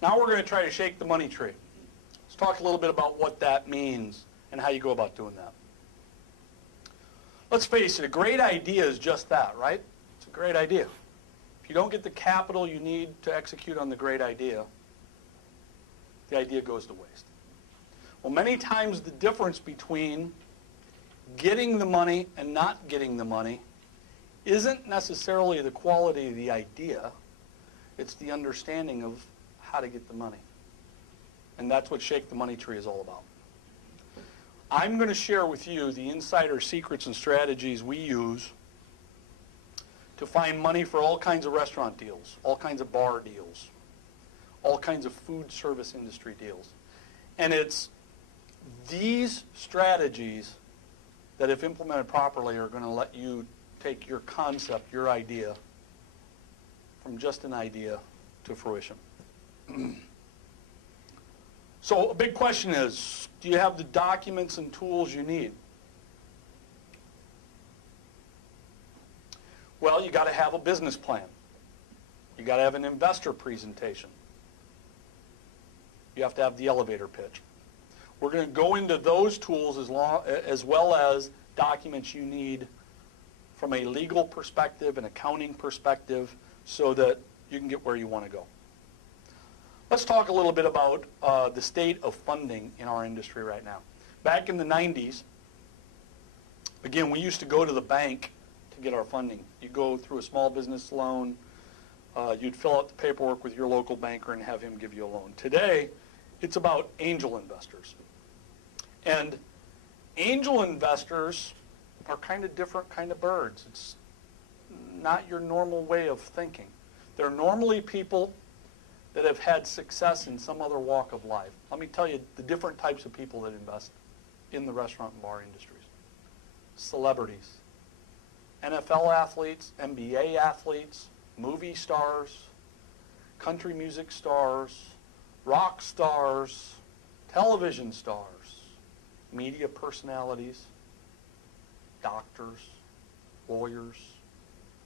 Now we're going to try to shake the money tree. Let's talk a little bit about what that means and how you go about doing that. Let's face it, a great idea is just that, right? It's a great idea. If you don't get the capital you need to execute on the great idea, the idea goes to waste. Well, many times the difference between getting the money and not getting the money isn't necessarily the quality of the idea, it's the understanding of how to get the money. And that's what Shake the Money Tree is all about. I'm going to share with you the insider secrets and strategies we use to find money for all kinds of restaurant deals, all kinds of bar deals, all kinds of food service industry deals. And it's these strategies that, if implemented properly, are going to let you take your concept, your idea, from just an idea to fruition. So a big question is, do you have the documents and tools you need? Well, you got to have a business plan. You got to have an investor presentation. You have to have the elevator pitch. We're going to go into those tools as well as documents you need from a legal perspective, an accounting perspective, so that you can get where you want to go. Let's talk a little bit about the state of funding in our industry right now. Back in the 90s, again, we used to go to the bank to get our funding. You go through a small business loan, you'd fill out the paperwork with your local banker and have him give you a loan. Today, it's about angel investors. And angel investors are kind of different kind of birds. It's not your normal way of thinking. They're normally people that have had success in some other walk of life. Let me tell you the different types of people that invest in the restaurant and bar industries. Celebrities, NFL athletes, NBA athletes, movie stars, country music stars, rock stars, television stars, media personalities, doctors, lawyers,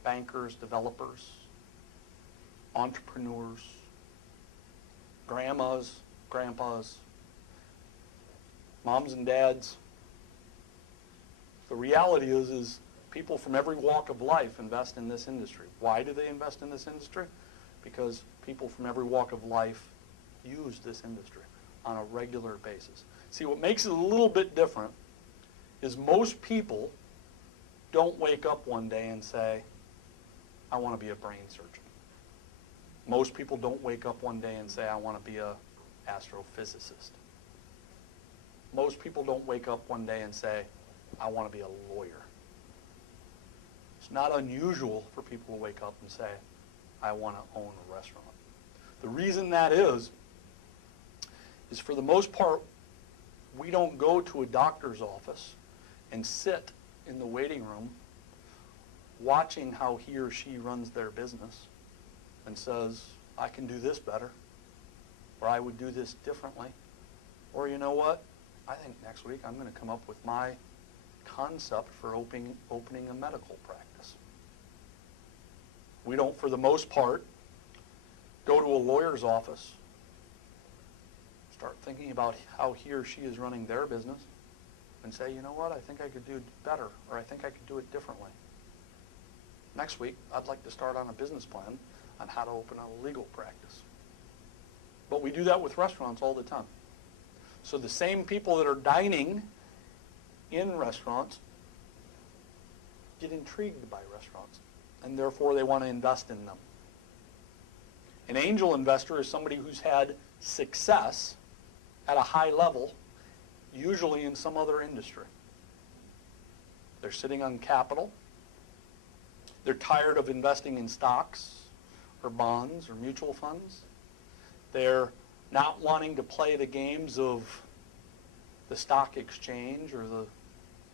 bankers, developers, entrepreneurs, grandmas, grandpas, moms and dads. The reality is people from every walk of life invest in this industry. Why do they invest in this industry? Because people from every walk of life use this industry on a regular basis. See, what makes it a little bit different is most people don't wake up one day and say, I want to be a brain surgeon. Most people don't wake up one day and say, I want to be an astrophysicist. Most people don't wake up one day and say, I want to be a lawyer. It's not unusual for people to wake up and say, I want to own a restaurant. The reason that is for the most part, we don't go to a doctor's office and sit in the waiting room watching how he or she runs their business and says, I can do this better, or I would do this differently, or you know what, I think next week I'm going to come up with my concept for opening a medical practice. We don't, for the most part, go to a lawyer's office, start thinking about how he or she is running their business, and say, you know what, I think I could do it better, or I think I could do it differently. Next week, I'd like to start on a business plan on how to open a legal practice. But we do that with restaurants all the time. So the same people that are dining in restaurants get intrigued by restaurants, and therefore they want to invest in them. An angel investor is somebody who's had success at a high level, usually in some other industry. They're sitting on capital. They're tired of investing in stocks or bonds or mutual funds. They're not wanting to play the games of the stock exchange or the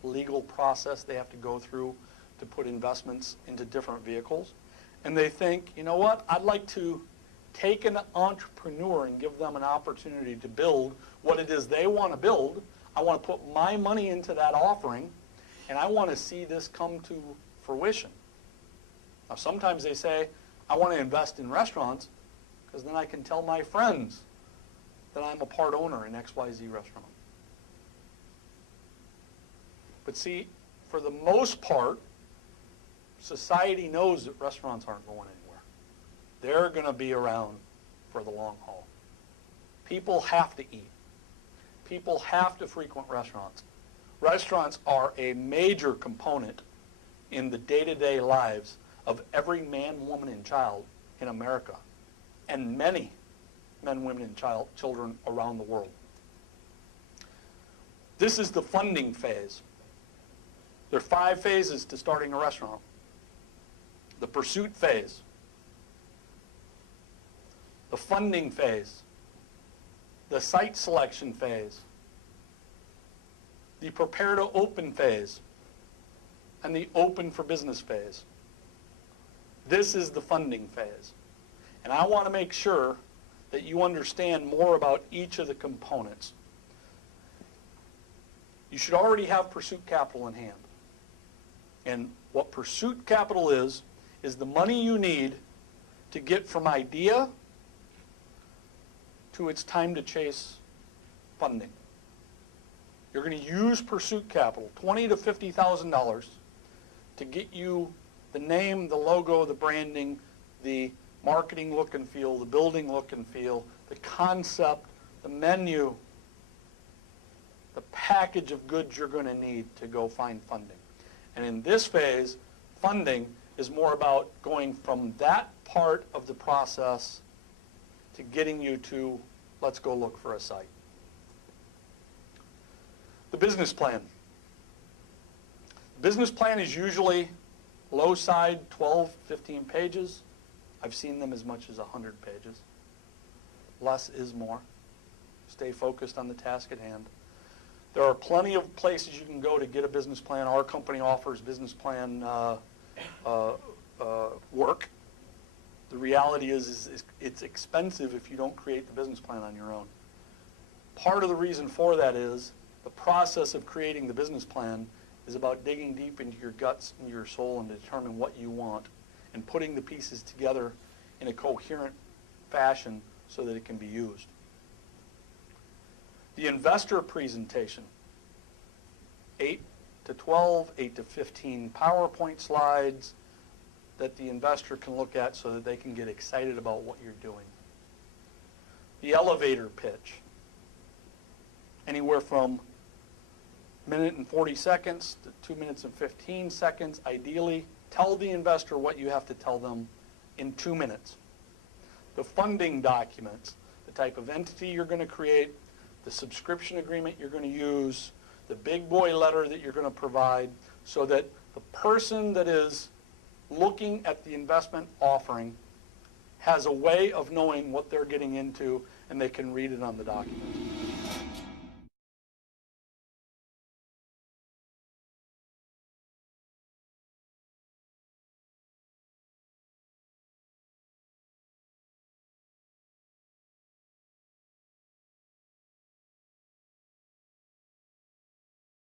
legal process they have to go through to put investments into different vehicles. And they think, you know what, I'd like to take an entrepreneur and give them an opportunity to build what it is they want to build. I want to put my money into that offering, and I want to see this come to fruition. Now, sometimes they say, I want to invest in restaurants because then I can tell my friends that I'm a part owner in XYZ restaurant. But see, for the most part, society knows that restaurants aren't going anywhere. They're going to be around for the long haul. People have to eat. People have to frequent restaurants. Restaurants are a major component in the day-to-day lives of every man, woman, and child in America, and many men, women, and children around the world. This is the funding phase. There are 5 phases to starting a restaurant. The pursuit phase, the funding phase, the site selection phase, the prepare to open phase, and the open for business phase. This is the funding phase. And I want to make sure that you understand more about each of the components. You should already have pursuit capital in hand. And what pursuit capital is the money you need to get from idea to it's time to chase funding. You're going to use pursuit capital, $20,000 to $50,000, to get you the name, the logo, the branding, the marketing look and feel, the building look and feel, the concept, the menu, the package of goods you're going to need to go find funding. And in this phase, funding is more about going from that part of the process to getting you to, let's go look for a site. The business plan. The business plan is usually low side 12, 15 pages. I've seen them as much as 100 pages. Less is more. Stay focused on the task at hand. There are plenty of places you can go to get a business plan. Our company offers business plan work. The reality is it's expensive if you don't create the business plan on your own. Part of the reason for that is the process of creating the business plan is about digging deep into your guts and your soul and determine what you want and putting the pieces together in a coherent fashion so that it can be used. The investor presentation, 8 to 12, 8 to 15 PowerPoint slides that the investor can look at so that they can get excited about what you're doing. The elevator pitch, anywhere from 1 minute and 40 seconds to 2 minutes and 15 seconds. Ideally, tell the investor what you have to tell them in 2 minutes. The funding documents, the type of entity you're going to create, the subscription agreement you're going to use, the big boy letter that you're going to provide, so that the person that is looking at the investment offering has a way of knowing what they're getting into and they can read it on the document.